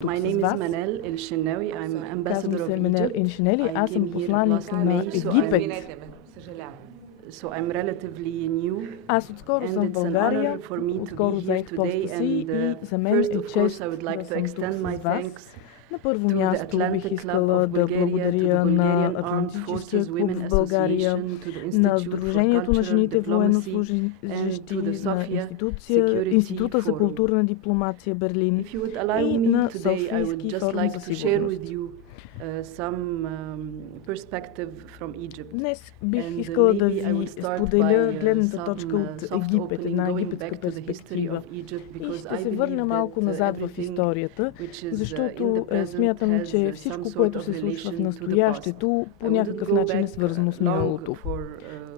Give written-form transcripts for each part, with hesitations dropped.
тук My с name is вас. Manel El Shenawi. I'm Казвам ambassador се of Менел Egypt. Еншинели, I аз съм came here посланник last на May, so Египет. Извинете ме, съжалявам. I'm relatively new. Аз отскоро And съм в it's an България, honor for me to отскоро be here заех поста today. си And и за мен first, е of course, чест I would like да to съм тук extend my с вас. thanks На първо to the място бих Atlantic Club искала of да Bulgaria, to the благодаря на Bulgarian Armed Атлантическия Forces клуб Women в България, Association, to the на Institute for Сдружението на Cultural жените Diplomacy, военнослужащи, and to the на Sofia Института Security за Forum. културна дипломация Берлин If you would allow и me на today, I would Софийски just форум like за to share with сигурност. you some perspective from Egypt. Днес бих And искала да maybe I would ви start споделя by гледната some точка от soft Египет, opening, една going египетска back to the history перспектива. of Egypt, И because ще I се върна believe малко that назад в everything историята, which is защото in the present смятам, has че some всичко, sort което of се случва в relation to the past. настоящето, по I wouldn't някакъв go начин е back свързано с long миналото. for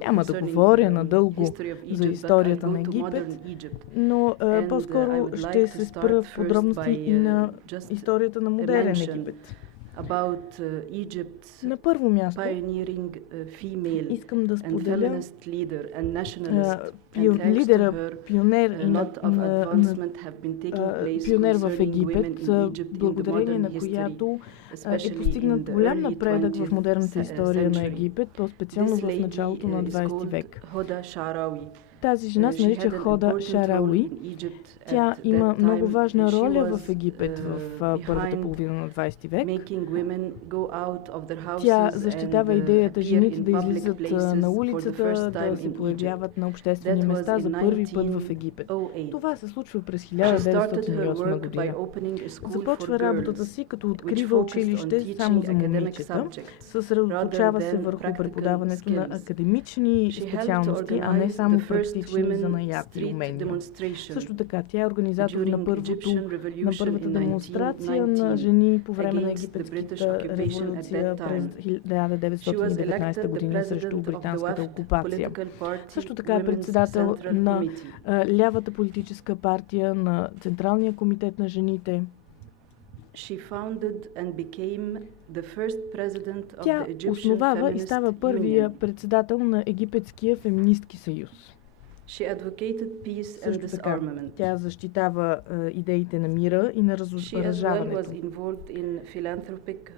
Няма да concerning говоря надълго history of за Egypt, but I'll историята go на to Египет, modern Egypt. но And I по-скоро would ще like се to спра start в first подробности by и на just историята на a модерен mention Египет. about Egypt На първо място pioneering female искам да and споделя feminist leader and nationalist, and thanks to лидера, her, пионер a и lot of advancement have been taking place пионер в concerning Египет, women in Egypt in the благодарение modern на history, която е especially in постигнат the голям early напредък в 20th модерната история на century. Египет, по-специално This в началото на lady is 20 called век. Hoda Sha'rawi. Тази жена се She нарича had an Хода important role Шарауи. in Egypt Тя at има that много time. важна She роля was, в Египет в първата behind половина на 20 век. making women go out of their houses Тя защитава and идеята appear жените in да public излизат places на for the улицата, first да time се in появяват на Egypt. обществени That was места in за първи път в Египет. 1908. Това се случва през She started her 1908 work by година. opening a school Започва for работата girls, си, като which открива focused on училище само teaching за academic момичета. subjects Съсредоточава се rather върху than преподаването на practical skills. академични She helped to специалности, а не organize само the first практични women занаяти и street умения. demonstration Също така, тя е организатор на during първата Egyptian revolution in демонстрация на 1919 жени по време на against the British египетската occupation at революция that през time. She was 1919 elected the година срещу president of the британската WAFD окупация. political party Също така е Women's председател Central на Committee. лявата политическа партия, на Централния комитет на жените. She founded and became the first president of Тя the Egyptian основава и Feminist става първия Union. председател на Египетския феминистки съюз. She advocated peace and Също така, disarmament. тя защитава идеите на мира и на She as well разоръжаването. was involved in philanthropic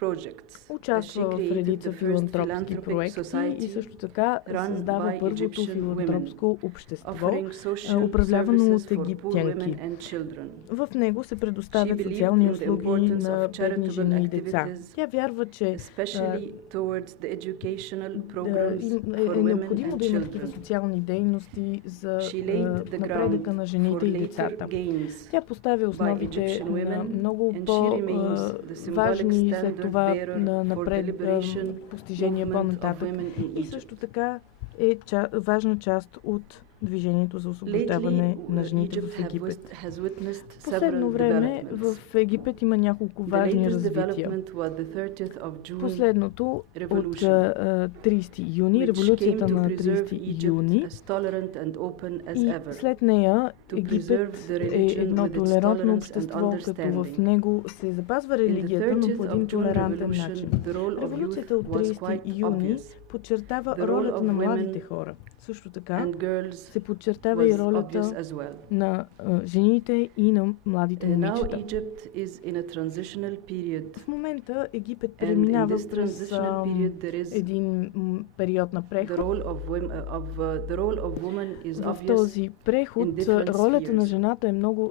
projects. Участва в She created редица the first филантропски philanthropic проекти и society също така run създава by първото Egyptian филантропско общество, offering social управлявано services от for poor египтянки. women and children. В него се She предоставят believed социални in the услуги importance на of бедни charitable жени и деца. activities, Тя вярва, че especially towards the educational е programs for women необходимо and да има такива children. социални дейности за She laid the напредъка на ground жените for и later децата. gains Тя поставя by основите Egyptian на women, много and she remains the по-важни symbolic след standard това bearer на for the напред liberation постижения movement of по-нататък. women in И Egypt. също така е важна част от движението за освобождаване на жените в Египет. Последно време в Египет има няколко важни развития. Последното от 30 юни, революцията на 30 юни, и след нея Египет е едно толерантно общество, като в него се запазва религията, но по един толерантен начин. Революцията от 30 юни подчертава ролята на младите хора. Също така се подчертава и ролята на жените и на младите момичета. В момента Египет преминава през един период на преход. В този преход ролята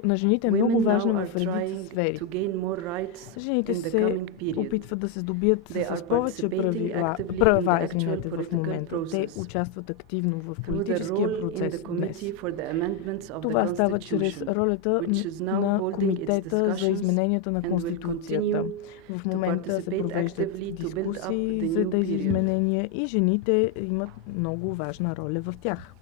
на жените е много важна в редица сфери. Жените се опитват да се здобият с повече права в момента. Те участват активно в политическия процес днес. Това става чрез ролята на Комитета за измененията на Конституцията. В момента се провеждат дискусии за тези изменения и жените имат много важна роля в тях.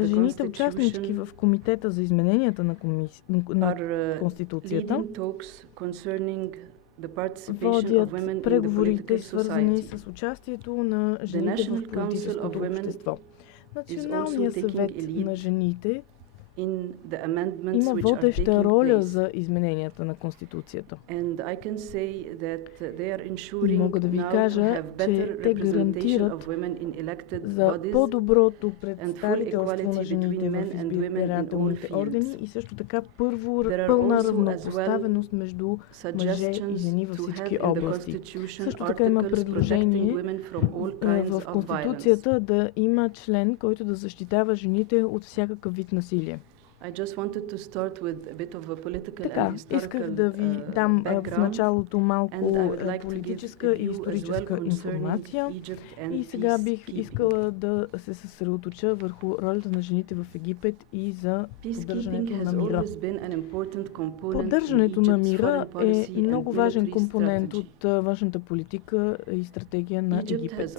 Жените, участнички в Комитета за измененията на Конституцията, водят преговорите, свързани с участието на жените в политическото общество. Националният съвет на жените има водеща роля за измененията на Конституцията. И мога да ви кажа, че те гарантират за по-доброто представителство на жените в избирателните органи и също така пълна равнопоставеност между мъже и жени във всички области. Също така има предложение в Конституцията да има член, който да защитава жените от всякакъв вид насилие. Така, исках да ви дам в началото малко политическа и историческа информация и сега бих искала да се съсредоточа върху ролята на жените в Египет и за поддържането на мира. Поддържането на мира е много важен компонент от външната политика и стратегия на Египет.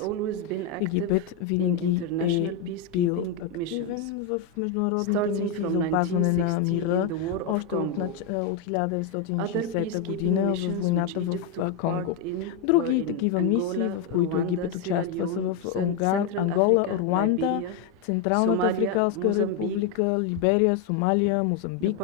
Египет винаги е бил активен в международните мисии за опазване на мира още от 1960 година в войната в Конго. Други такива мисии, в които Египет участва, са в Ангола, Руанда, Централната Африканска република, Либерия, Сомалия, Мозамбик.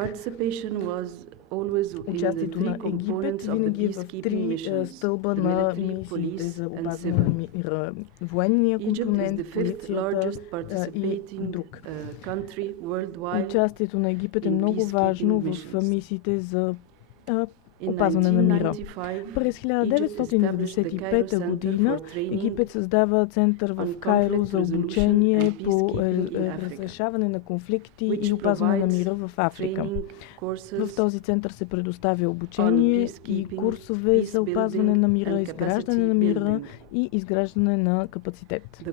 Участието на Египет винаги е в три стълба на мисиите за опазване на мира. Военния компонент, полицията и друг. Участието на Египет е много важно в мисиите за опазване на мира. През 1995 година Египет създава център в Кайро за обучение по разрешаване на конфликти и опазване на мира в Африка. В този център се предоставя обучение и курсове за опазване на мира, изграждане на мира и изграждане на капацитет.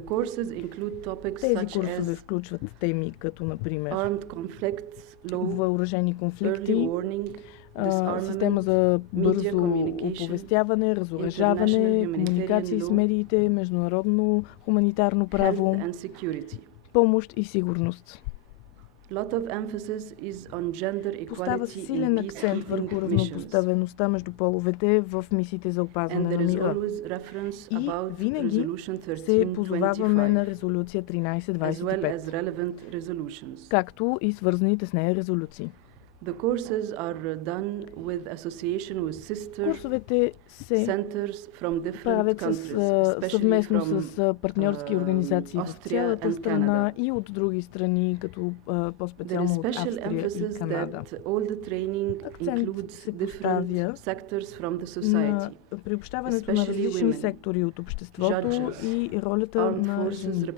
Тези курсове включват теми като, например, въоръжени конфликти, система за бързо оповестяване, разоръжаване, комуникации с медиите, международно хуманитарно право, помощ и сигурност. Поставя силен акцент върху равнопоставеността между половете в мисиите за опазване на мира. И винаги се позоваваме на резолюция 1325, както и свързаните с нея резолюции. Курсовете се правят съвместно с партньорски организации в цялата страна и от други страни, като по-специално от Австрия и Канада. Акцент се поставя на приобщаването на различни сектори от обществото и ролята на жените,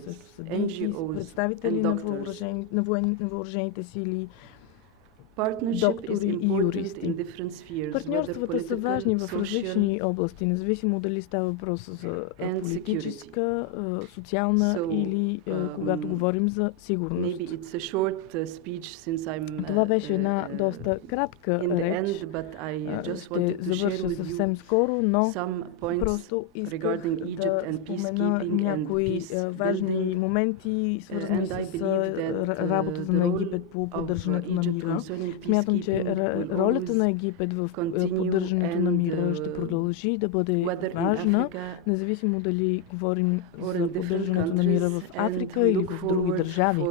също съдии, представители на въоръжените сили, доктори и юристи. Партньорствата са важни в различни области, независимо дали става въпрос за политическа, социална или когато говорим за сигурност. Това беше една доста кратка реч. Ще завърша съвсем скоро, но просто исках да спомена някои важни моменти, свързани с работата на Египет по поддържането на мира. Смятам, че ролята на Египет в поддържането на мира ще продължи да бъде важна, независимо дали говорим за поддържането на мира в Африка или в други държави.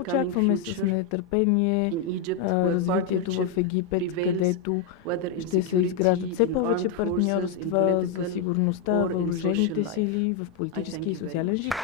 Очакваме с нетърпение развитието в Египет, където ще се изграждат все повече партньорства за сигурността, въоръжените сили в политически и социален живот.